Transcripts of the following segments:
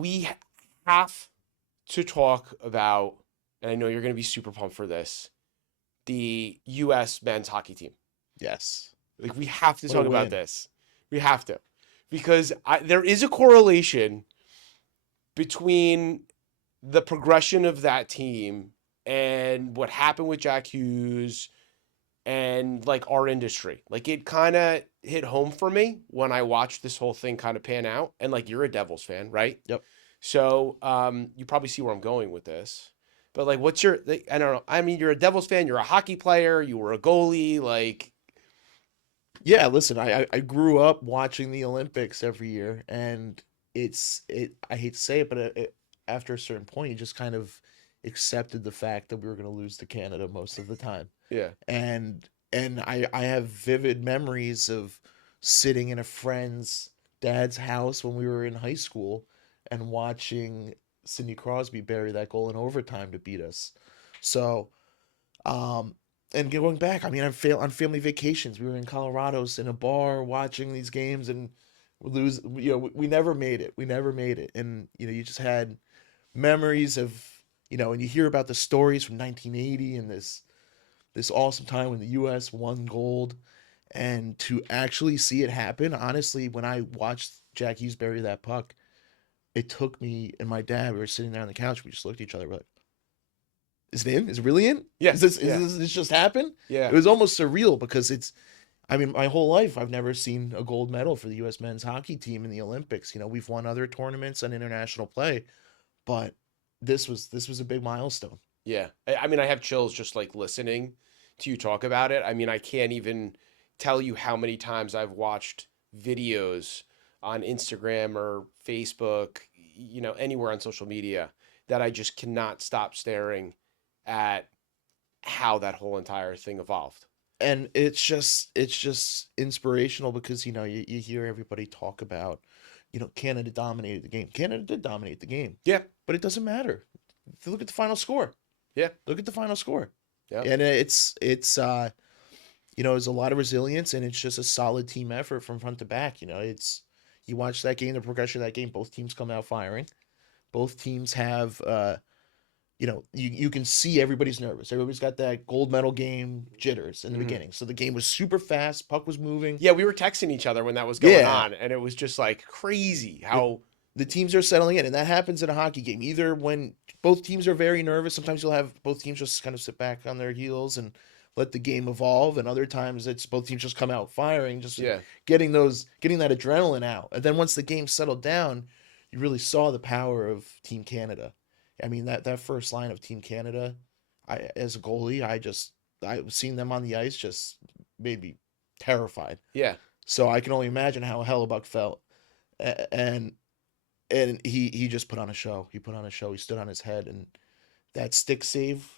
we have to talk about, and I know you're going to be super pumped for this, the U.S. men's hockey team. Yes. Like, we have to What a talk about win. this. We have to. Because there is a correlation between the progression of that team and what happened with Jack Hughes and like our industry. Like, it kind of hit home for me when I watched this whole thing kind of pan out. And like, you're a Devils fan, right? Yep. So you probably see where I'm going with this. But like, what's your, like, I don't know. I mean, you're a Devils fan, you're a hockey player, you were a goalie, like, Yeah, listen, I grew up watching the Olympics every year, and I hate to say it, but after a certain point, you just kind of accepted the fact that we were going to lose to Canada most of the time. yeah. And I have vivid memories of sitting in a friend's dad's house when we were in high school and watching Sidney Crosby bury that goal in overtime to beat us. So, um, and going back, I mean, on family vacations. We were in Colorado's in a bar watching these games, and we lose. We never made it. We never made it, and you just had memories of and you hear about the stories from 1980 and this awesome time when the U.S. won gold, and to actually see it happen. Honestly, when I watched Jack Hughes bury that puck, it took me and my dad. We were sitting there on the couch. We just looked at each other. We're like, "Is it in? Is it really in? Yeah. Is this Yeah. this just happened?" Yeah. It was almost surreal because it's. I mean, my whole life I've never seen a gold medal for the U.S. men's hockey team in the Olympics. We've won other tournaments and international play, but this was a big milestone. Yeah. I mean, I have chills just like listening to you talk about it. I mean, I can't even tell you how many times I've watched videos on Instagram or Facebook, anywhere on social media that I just cannot stop staring at how that whole entire thing evolved. And it's just inspirational because you hear everybody talk about Canada dominated the game. Canada did dominate the game, Yeah. but it doesn't matter. Look at the final score. Yeah. Look at the final score. Yeah. And it's a lot of resilience, and it's just a solid team effort from front to back. It's you watch that game, the progression of that game. Both teams come out firing. Both teams have you can see everybody's nervous. Everybody's got that gold medal game jitters in the Hmm. beginning. So the game was super fast. Puck was moving. Yeah. We were texting each other when that was going Yeah, on, and it was just like crazy the how, the teams are settling in, and that happens in a hockey game. Either when both teams are very nervous, sometimes you'll have both teams just kind of sit back on their heels and let the game evolve, and other times it's both teams just come out firing, just yeah. getting that adrenaline out. And then once the game settled down, you really saw the power of Team Canada. I mean that first line of Team Canada, I as a goalie, I seeing them on the ice just made me terrified. Yeah. So I can only imagine how Hellebuck felt. And he just put on a show. He put on a show. He stood on his head, and that stick save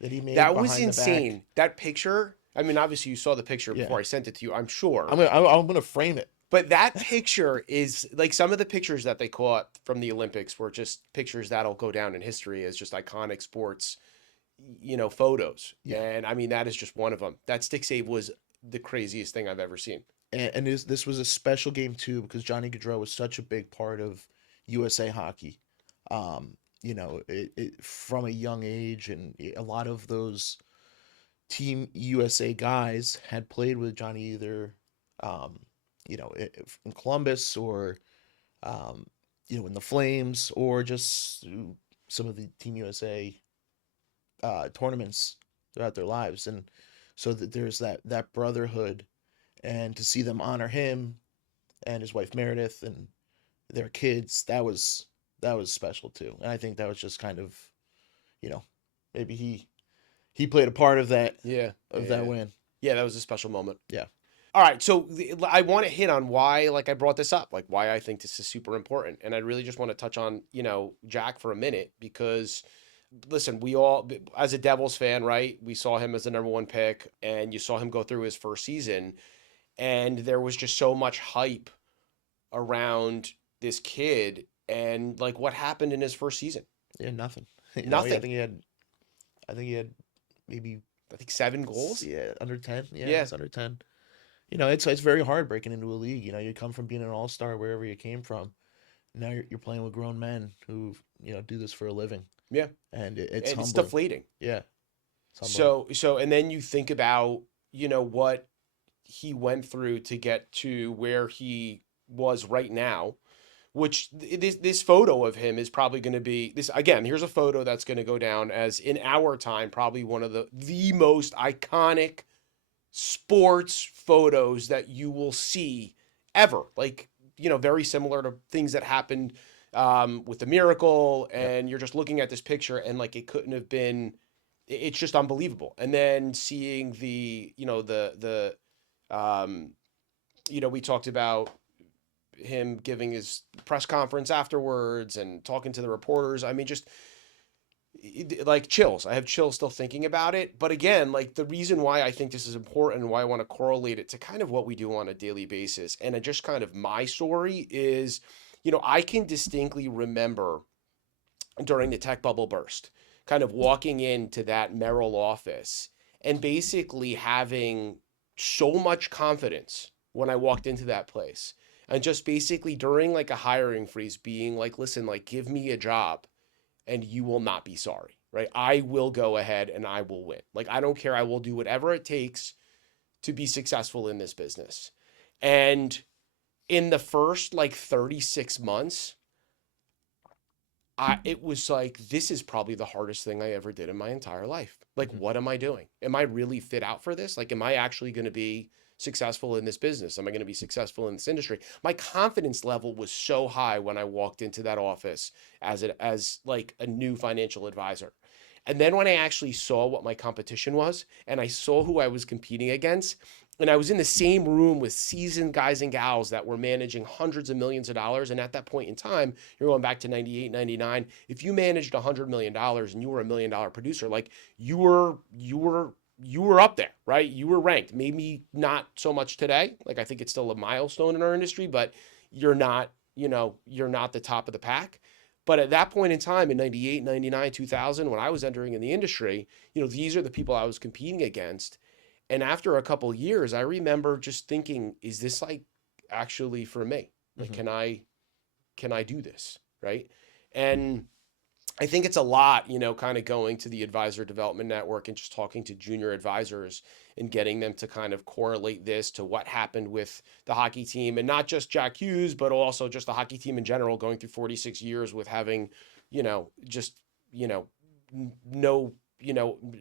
that he made That was behind the back. insane. That picture, I mean, obviously you saw the picture Yeah, before I sent it to you, I'm sure. I'm gonna frame it. But that picture is like some of the pictures that they caught from the Olympics were just pictures that'll go down in history as just iconic sports, photos. Yeah, And I mean, that is just one of them. That stick save was the craziest thing I've ever seen. and this was a special game too because Johnny Gaudreau was such a big part of USA hockey. From a young age, and a lot of those Team USA guys had played with Johnny either, um, in Columbus or um, in the Flames or just some of the Team USA tournaments throughout their lives, and so that there's that brotherhood, and to see them honor him and his wife Meredith and their kids, that was special too, and I think that was just kind of you know maybe he played a part of that Yeah. of Yeah. that win. Yeah, that was a special moment. Yeah, All right, so I want to hit on why, like I brought this up, like why I think this is super important, and I really just want to touch on, Jack for a minute because, listen, we all, as a Devils fan, right? We saw him as the number one pick, and you saw him go through his first season, and there was just so much hype around this kid, and like what happened in his first season? yeah, nothing. I Nothing. think he had maybe I think 7 goals. yeah under 10. Yeah, Yeah, it's under 10. It's very hard breaking into a league. You come from being an all-star wherever you came from. now you're playing with grown men who do this for a living, Yeah. and it's And it's humbling. deflating. Yeah, it's humbling. So, and then you think about, what he went through to get to where he was right now, which this photo of him is probably going to be this again. Here's a photo that's going to go down as in our time probably one of the most iconic sports photos that you will see ever. Like, very similar to things that happened with the Miracle, Yep. and you're just looking at this picture and like it couldn't have been. It's just unbelievable. And then seeing um, we talked about him giving his press conference afterwards and talking to the reporters. I mean, just like chills. I have chills still thinking about it. But again, like the reason why I think this is important and why I want to correlate it to kind of what we do on a daily basis and just kind of my story is, I can distinctly remember during the tech bubble burst, kind of walking into that Merrill office and basically having so much confidence when I walked into that place. And just basically during like a hiring freeze, being like, listen, like, give me a job and you will not be sorry, right? I will go ahead and I will win. Like, I don't care. I will do whatever it takes to be successful in this business. And in the first like 36 months, it was like, this is probably the hardest thing I ever did in my entire life. Like, Hmm. what am I doing? Am I really fit out for this? Like, am I actually going to be successful in this business? Am I going to be successful in this industry? My confidence level was so high when I walked into that office as like a new financial advisor. And then when I actually saw what my competition was and I saw who I was competing against, and I was in the same room with seasoned guys and gals that were managing hundreds of millions of dollars. And at that point in time, you're going back to 98, 99. If you managed $100 million and you were $1 million producer, like you were up there, right? You were ranked. Maybe not so much today. Like I think it's still a milestone in our industry, but you're not, you're not the top of the pack. But at that point in time in 98, 99, 2000, when I was entering in the industry, these are the people I was competing against. And after a couple years, I remember just thinking, is this like actually for me? Like, Hmm. can I do this? Right. And I think it's a lot, kind of going to the advisor development network and just talking to junior advisors and getting them to kind of correlate this to what happened with the hockey team and not just Jack Hughes, but also just the hockey team in general, going through 46 years with having, just, you know, no,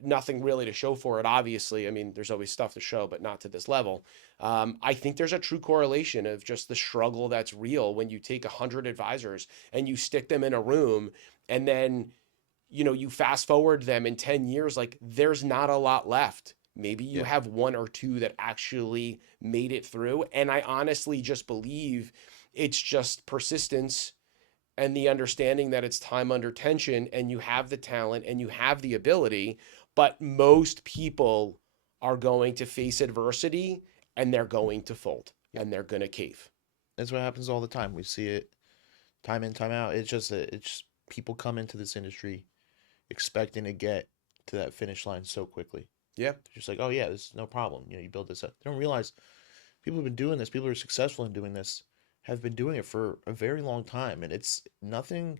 nothing really to show for it. Obviously, I mean, there's always stuff to show, but not to this level. I think there's a true correlation of just the struggle that's real when you take 100 advisors and you stick them in a room and then you fast forward them in 10 years, like there's not a lot left. Maybe you Yeah. have one or two that actually made it through, and I honestly just believe it's just persistence and the understanding that it's time under tension and you have the talent and you have the ability, but most people are going to face adversity and they're going to fold Yep. and they're going to cave. That's what happens all the time. We see it time in, time out. It's people come into this industry expecting to get to that finish line so quickly. Yeah. They're just like, oh yeah, this is no problem. You build this up. They don't realize people have been doing this. People who are successful in doing this have been doing it for a very long time, and it's nothing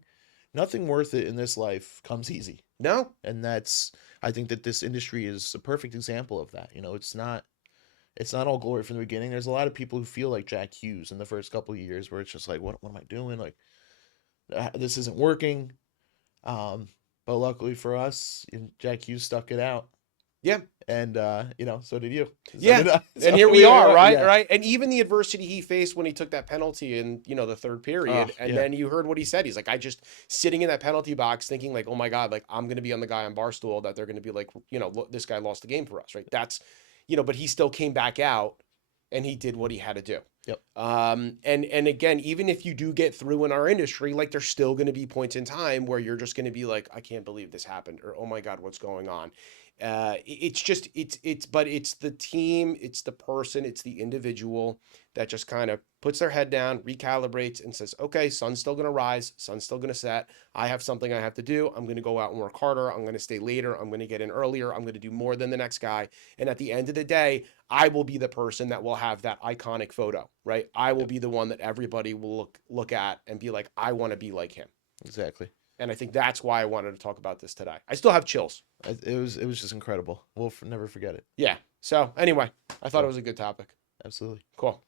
worth it in this life comes easy. No. And that's I think that this industry is a perfect example of that. It's not all glory from the beginning. There's a lot of people who feel like Jack Hughes in the first couple of years, where it's just like, what am I doing? Like, this isn't working. Um, but luckily for us, Jack Hughes stuck it out, Yeah. and so did you. So Yeah. did I. And So here we are, right? yeah, Right. And even the adversity he faced when he took that penalty in, the third oh period. And yeah, then you heard what he said. He's like, I just sitting in that penalty box thinking, like, oh my God, like, I'm going to be on the guy on Barstool that they're going to be like, look, this guy lost the game for us, right? That's, but he still came back out and he did what he had to do. yep, And again, even if you do get through in our industry, like there's still going to be points in time where you're just going to be like, I can't believe this happened, or oh my God, what's going on? It's just but it's the team, it's the person, it's the individual that just kind of puts their head down, recalibrates, and says, "Okay, sun's still gonna rise, sun's still gonna set. I have something I have to do. I'm gonna go out and work harder. I'm gonna stay later. I'm gonna get in earlier. I'm gonna do more than the next guy. And at the end of the day, I will be the person that will have that iconic photo, right? I will Yep, be the one that everybody will look at and be like, I want to be like him." exactly. And I think that's why I wanted to talk about this today. I still have chills. It was just incredible. We'll never forget it. Yeah. So anyway, I thought it So was a good topic. absolutely. Cool.